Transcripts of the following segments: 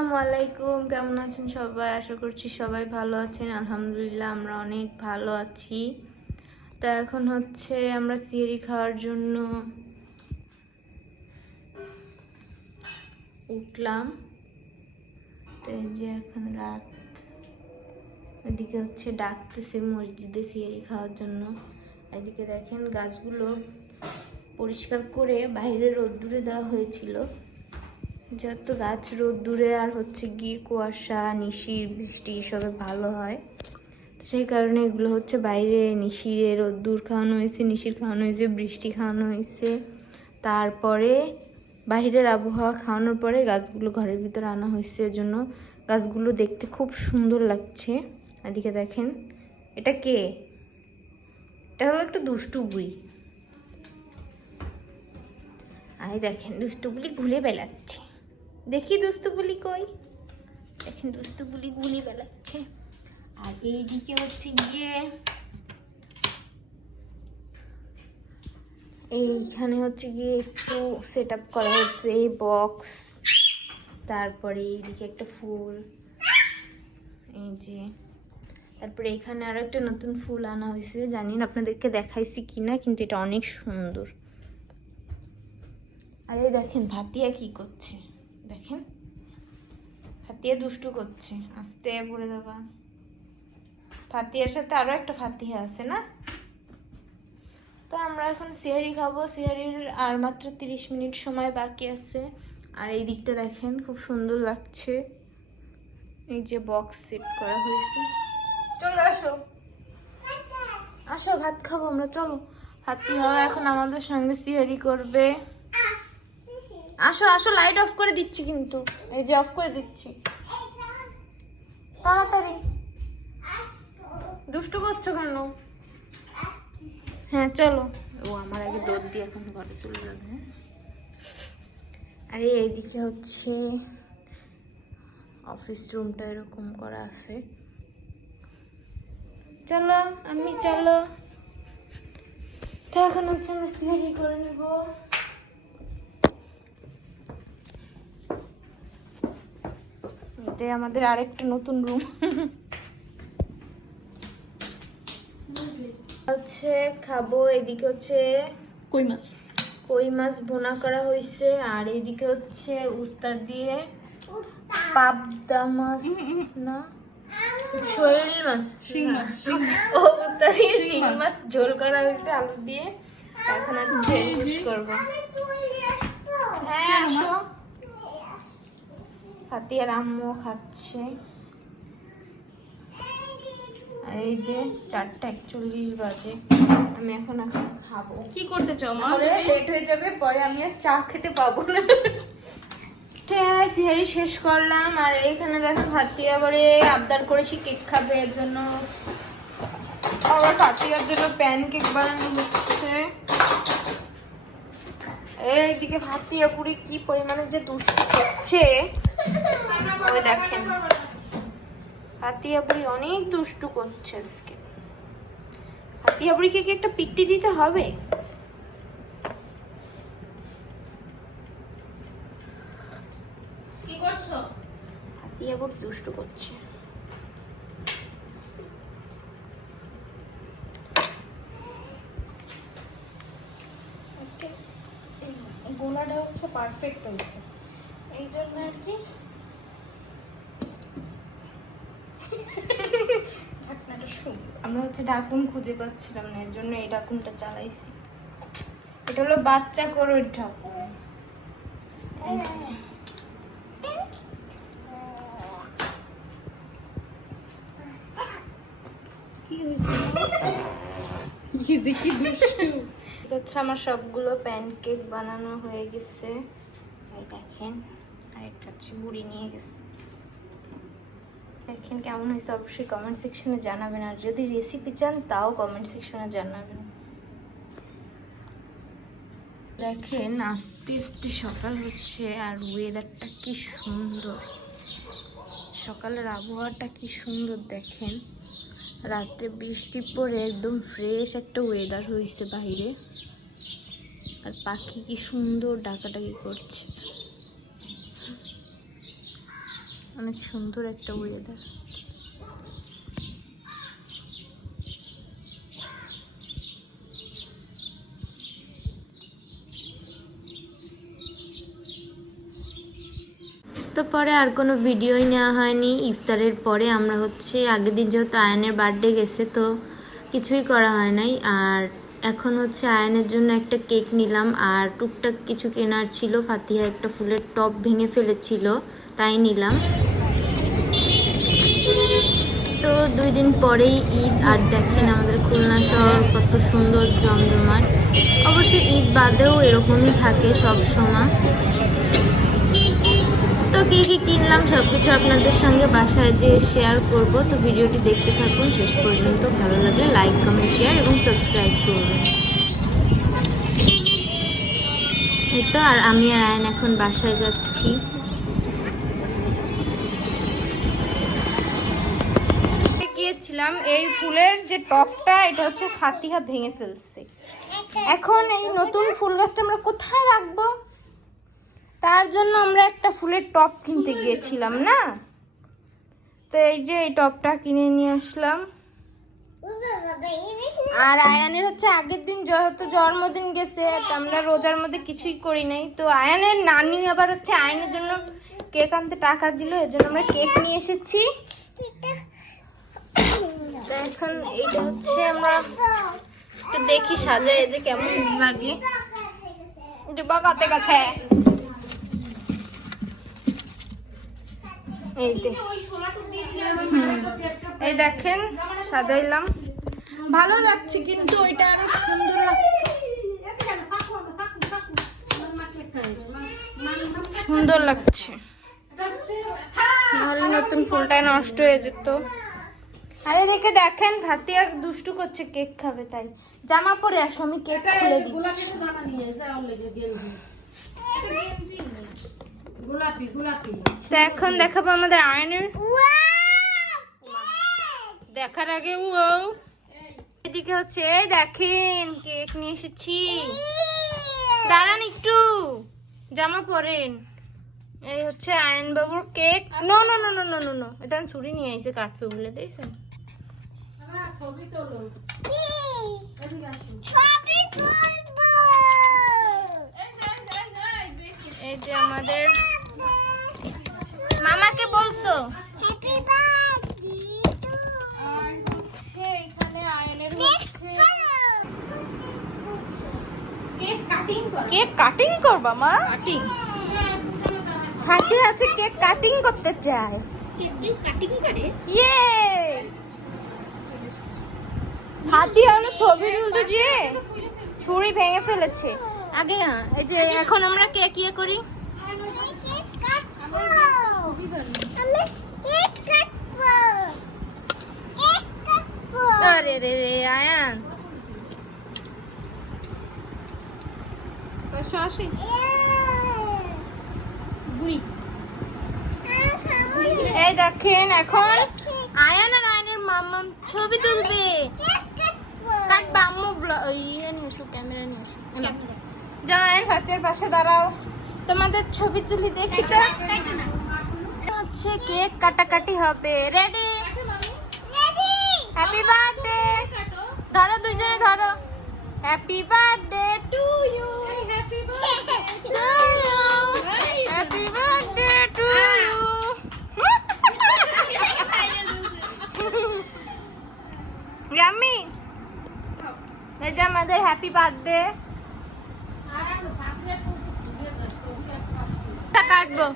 আসসালামু আলাইকুম, কেমন আছেন সবাই? আশা করছি সবাই ভালো আছেন। আলহামদুলিল্লাহ আমরা অনেক ভালো আছি। তো এখন হচ্ছে আমরা সিহরি খাওয়ার জন্য উঠলাম। তো এই যে এখন রাত, এদিকে হচ্ছে ডাকতেছে মসজিদে সিহরি খাওয়ার জন্য। এদিকে দেখেন গাছগুলো পরিষ্কার করে বাইরে রোদ্দুরে দেওয়া হয়েছিল, যত গাছ রোদ্দুরে আর হচ্ছে গিয়ে কুয়াশা নিশির বৃষ্টি সবে ভালো হয়, সেই কারণে এগুলো হচ্ছে বাইরে নিশিরে রোদ্দুর খাওয়ানো হয়েছে, নিশির খাওয়ানো হয়েছে, বৃষ্টি খাওয়ানো হয়েছে। তারপরে বাইরের আবহাওয়া খাওয়ানোর পরে গাছগুলো ঘরের ভিতরে আনা হয়েছে, এজন্য গাছগুলো দেখতে খুব সুন্দর লাগছে। এদিকে দেখেন, এটা কে? এটা হলো একটা দুষ্টু বুড়ি। আর দেখেন দুষ্টু বুলি ঘুরে বেড়াচ্ছে। দেখি দুষ্টু বুলি কই? দেখেন দুষ্টু বুলি ঘুরে বেড়াচ্ছে। আর এইদিকে হচ্ছে গিয়ে এইখানে হচ্ছে গিয়ে একটু সেট আপ করা হচ্ছে, এই বক্স, তারপরে এইদিকে একটা ফুল, এই যে, তারপরে এখানে আরো একটা নতুন ফুল আনা হয়েছে, জানি না আপনাদেরকে দেখাইছি কিনা, কিন্তু এটা অনেক সুন্দর। আর এই দেখেন ভাতিয়া কি করছে, দেখেন ফাতিয়া দুষ্টু করছে, আস্তে পড়ে যাবা। ফাতিয়ার সাথে আরো একটা ফাতিহা আছে না? তো আমরা এখন সিহারি খাবো। সিহারির আর মাত্র 30 মিনিট সময় বাকি আছে। আর এই দিকটা দেখেন খুব সুন্দর লাগছে, এই যে বক্স সেট করা হয়েছে। চলো আসো, আসো ভাত খাবো আমরা, চলো। ফাতিহা এখন আমাদের সঙ্গে সিহারি করবে। আসো আসো, লাইট অফ করে দিচ্ছি কিন্তু, এই যে অফ করে দিচ্ছি, তাড়াতাড়ি। দুষ্টু করছো কেন? হ্যাঁ চলো। ও আমার আগে দৌড় দিয়ে এখন ঘরে চলে যাবে। আরে এইদিকে হচ্ছে অফিস রুমটা এরকম করা আছে। চলো আমি, চলো। তো এখন হচ্ছে আমরা সিহারি করে নেব। এটাই আমাদের আরেকটা নতুন রুম। হচ্ছে খাবো। এদিকে হচ্ছে কই মাছ ভুনা করা হয়েছে, আর এইদিকে হচ্ছে উস্তা দিয়ে পাবদা মাছ, না শৈল মাছ, শিং মাছ, ও উস্তা দিয়ে শিং মাছ ঝোল করা হয়েছে আলু দিয়ে। এখন আজ স্যান্ডউইচ করব। হ্যাঁ আসো। ফাতিয়ার আম্মু খাচ্ছে। আর এই যে 4:41 বাজে, আমি এখন খাবো। কি করতে চাও মা? লেট হয়ে যাবে, পরে আমি আর চা খেতে পাবো না। সিহারি শেষ করলাম। আর এইখানে দেখেন ফাতিয়া করে আবদার করেছি কেক খাবে, এর জন্য আবার ফাতিয়ার জন্য প্যানকেক বানানো হচ্ছে। এইদিকে ফাতিয়া পুরি কি পরিমাণে যে দুষ্টু করছে, ওই দেখেন ফাতিয়া বুড়ি অনেক দুষ্টু করছে আজকে। ফাতিয়া বুড়িকে কি একটা পিট্টি দিতে হবে? কি করছো? ফাতিয়া বুড়ি দুষ্টু করছে। আজকে এই গোলাটা হচ্ছে পারফেক্ট হয়েছে, এই জন্য আর কি ঢাকনাটা সুন্দর। আমরা হচ্ছে ঢাকুন খুঁজে পাচ্ছিলাম না, এর জন্য এই ঢাকুনটা চালাইছি। এটা হলো বাচ্চা করোর ঢাকুন। কি হয়েছে? কি দুষ্টু। হচ্ছে আমার সবগুলো প্যানকেক বানানো হয়ে গেছে, এই দেখেন। আর একটা হচ্ছে বুড়ি নিয়ে গেছে। দেখেন কেমন হয়েছে অবশ্যই কমেন্ট সেকশনে জানাবেন, আর যদি রেসিপি চান তাও কমেন্ট সেকশনে জানাবেন। দেখেন আস্তে আস্তে সকাল হচ্ছে, আর ওয়েদারটা কি সুন্দর, সকালের আবহাওয়াটা কি সুন্দর দেখেন। রাতে বৃষ্টি পড়ে একদম ফ্রেশ একটা ওয়েদার হয়েছে বাইরে, আর পাখি কি সুন্দর ডাকাডাকি করছে। অনেক সুন্দর একটা ওয়েদার। তো পরে আর কোনো ভিডিওই নেওয়া হয়নি। ইফতারের পরে আমরা হচ্ছে আগের দিন যেহেতু আয়ানের বার্থডে গেছে তো কিছুই করা হয় নাই। আর এখন হচ্ছে আয়ানের জন্য একটা কেক নিলাম, আর টুকটাক কিছু কেনার ছিল। ফাতিহা একটা ফুলের টব ভেঙে ফেলেছিল, তাই নিলাম। তো 2 দিন পরেই ঈদ, আর দেখেন আমাদের খুলনা শহর কত সুন্দর জমজমাট। অবশ্য ঈদ বাদেও এরকমই থাকে সব সময়। তো কি কি কিনলাম সবকিছু আপনাদের সঙ্গে বাসায় যেয়ে শেয়ার করব। তো ভিডিওটি দেখতে থাকুন শেষ পর্যন্ত। ভালো লাগলে লাইক, কমেন্ট, শেয়ার এবং সাবস্ক্রাইব করবেন। এই তো, আর আমি আর আয়ন এখন বাসায় যাচ্ছি। গিয়েছিলাম এই ফুলের যে টপটা, এটা হচ্ছে ফাতিহা ভেঙে ফেলছে। এখন এই নতুন ফুল গাছটা আমরা কোথায় রাখবো, তার জন্য আমরা একটা ফুলের টব কিনতে গিয়েছিলাম না। তো এই যে এই টবটা কিনে নিয়ে আসলাম। আর আয়ানের হচ্ছে আগের দিন যেহেতু জন্মদিন গেছে, আমরা রোজার মধ্যে কিছুই করি নাই। তো আয়ানের নানি আবার হচ্ছে আয়ানের জন্য কেক আনতে টাকা দিল, এর জন্য আমরা কেক নিয়ে এসেছি। তো এখন এইটা হচ্ছে আমরা একটু দেখি সাজায় যে কেমন লাগে। বাগাতে গেছে এই দেখেন সাজাইলাম, ভালো লাগছে কিন্তু ওইটা আরো সুন্দর সুন্দর লাগছে। নাহলে নতুন ফুলটাই নষ্ট হয়ে যেত। আরে দেখে দেখেন ফাতিয়া দুষ্টু করছে, কেক খাবে তাই জামা পরে আসো, আমি কেক খুলে দিচ্ছি। তো এখন দেখাবো আমাদের আয়নের। দেখার আগে এদিকে হচ্ছে এই দেখেন কেক নিয়ে এসেছি। দাঁড়ান একটু, জামা পরেন। এই হচ্ছে আয়ন বাবুর cake. No no no no no no no, এটা ছুরি নিয়ে এসে কাটবে বলে দেখছেন। এই যে আমাদের মামাকে বলছো আর হচ্ছে এখানে আয়নের হচ্ছে কেক কাটিং করবা মা? কাটিং ফাতি আছে, কেক কাটিং করতে চায়। কেক কাটিং করে ইয়ে ফাতি হলো ছবি তুলতে যে ছুরি ভেঙে ফেলেছে আগে। হ্যাঁ এই যে এখন আমরা কেক ইয়ে করি। আরে রে রে আয়ান সসি এই দেখেন এখন আয়ান আর আয়নের মাম্মা ছবি তুলবে। কাটবা আম্মু ইয়ে নিয়ে এসো, ক্যামেরা নিয়ে এসো। যাও আয়ান ফাতের পাশে দাঁড়াও, তোমাদের ছবি তুলি দেখি। তো হচ্ছে কেক কাটাকাটি হবে। রেডি? Happy birthday. ধরো দুইজনে ধরো। Happy birthday to you. Happy birthday to you. Happy birthday to you. Yummy, এই যে আমাদের হ্যাপি বার্থডে। কাটবো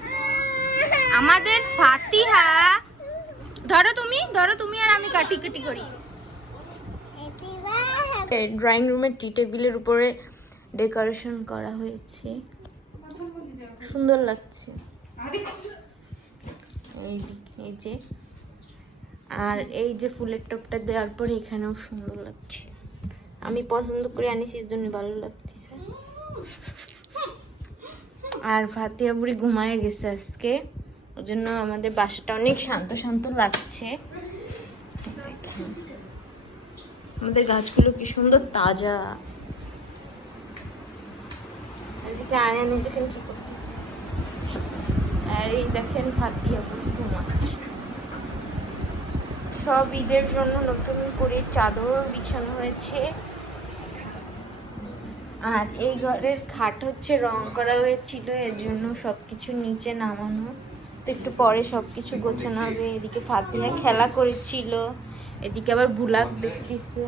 আমাদের ফাতিহা। ধরো তুমি আর আমি কাটি কাটি করি। ড্রয়িং রুমের টি টেবিলের উপরে ডেকোরেশন করা হয়েছে, সুন্দর লাগছে। এই যে আর এই যে ফুলের টপটা দেওয়ার পরে এখানেও সুন্দর লাগছে। আমি পছন্দ করে আনিছি, এর জন্য ভালো লাগতেছে। আর ফাতিয়া বুড়ি ঘুমায় গেছে আজকে, ওই জন্য আমাদের বাসাটা অনেক শান্ত শান্ত লাগছে। দেখেন আমাদের গাছগুলো কি সুন্দর তাজা। এদিকে আয়ান দেখেন কি করতেছে, আর এই দেখেন ফাতিয়া ঘুমাচ্ছে। সব ঈদের জন্য নতুন করে চাদর বিছানো হয়েছে। আর এই ঘরের খাট হচ্ছে রং করা হয়েছিল, এর জন্য সবকিছু নিচে নামানো। তো একটু পরে সবকিছু গোছানো হবে। এদিকে ফাতিহা খেলা করেছিল, এদিকে আবার বুলাক দেখতেছে।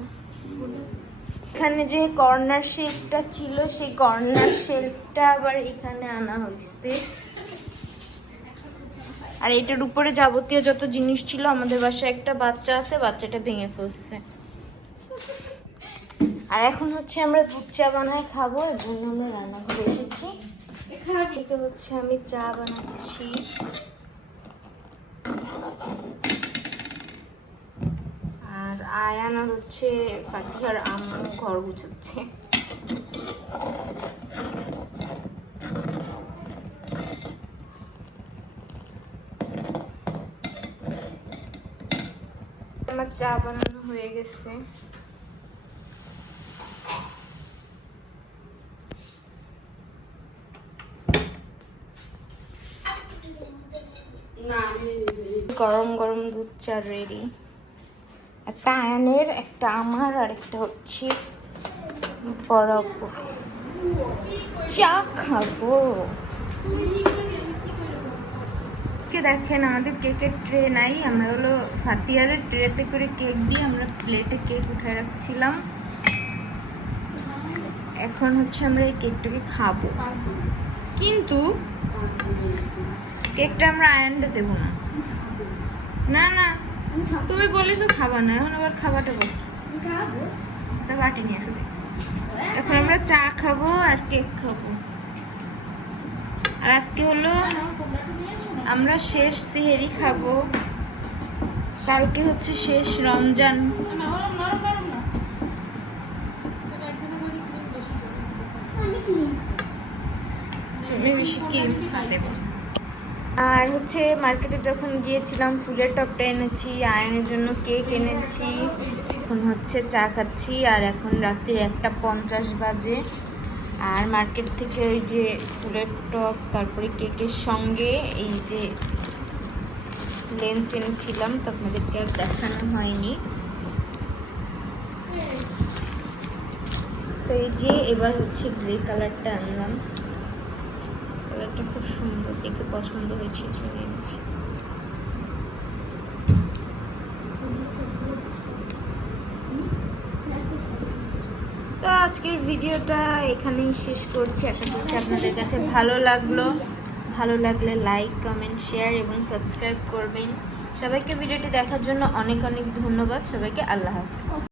এখানে যে কর্নার শেলফটা ছিল, সেই কর্নার শেলফটা আবার এখানে আনা হয়েছে। আর এটার উপরে যাবতীয় যত জিনিস ছিল, আমাদের বাসায় একটা বাচ্চা আছে, বাচ্চাটা ভেঙে ফেলছে। আর এখন হচ্ছে আমরা দুধ চা বানাই খাবো, এর জন্য আমরা রান্নাঘরে এসেছি। এখানে হচ্ছে আমি চা বানাচ্ছি। আর আয়ান আর হচ্ছে ফাতিহার আম্মু ঘর গুছাচ্ছে। আমার চা বানানো হয়ে গেছে। গরম গরম দুধ চা রেডি। একটা আয়ানের, একটা আমার, আর একটা হচ্ছে বরাবর। চা খাবো। কে দেখেন আমাদের কেকের ট্রে নাই, আমরা হলো ফাতিয়ার ট্রেতে করে কেক দিয়ে আমরা প্লেটে কেক উঠায় রাখছিলাম। এখন হচ্ছে আমরা এই কেকটাকে খাবো, কিন্তু কেকটা আমরা আয়ানটা দেবো না। না না, তুমি বলেছো খাবা না, এখন আবার খাবাটা বলছি। একটা বাটি নিয়ে আসবে। এখন আমরা চা খাবো আর কেক খাবো। আর আজকে হলো আমরা শেষ সেহেরি খাবো, কালকে হচ্ছে শেষ রমজান। বেশি ক্রিম দেবো। আর হচ্ছে মার্কেটে যখন গিয়েছিলাম ফুলের টপটা এনেছি, আয়নের জন্য কেক এনেছি। এখন হচ্ছে চা খাচ্ছি। আর এখন রাত্রি 1:50 বাজে। আর মার্কেট থেকে ওই যে ফুলের টপ, তারপরে কেকের সঙ্গে এই যে লেন্স এনেছিলাম, তো আপনাদেরকে আর দেখানো হয়নি। তো এই যে এবার হচ্ছে গ্রে কালারটা আনলাম। কালারটা খুব সুন্দর, দেখে পছন্দ হয়েছে, চলে এনেছি। তো আজকের ভিডিওটা এখানেই শেষ করছি। আশা করছি আপনাদের কাছে ভালো লাগলো। ভালো লাগলে লাইক, কমেন্ট, শেয়ার এবং সাবস্ক্রাইব করবেন। সবাইকে ভিডিওটি দেখার জন্য অনেক অনেক ধন্যবাদ। সবাইকে আল্লাহ হাফেজ।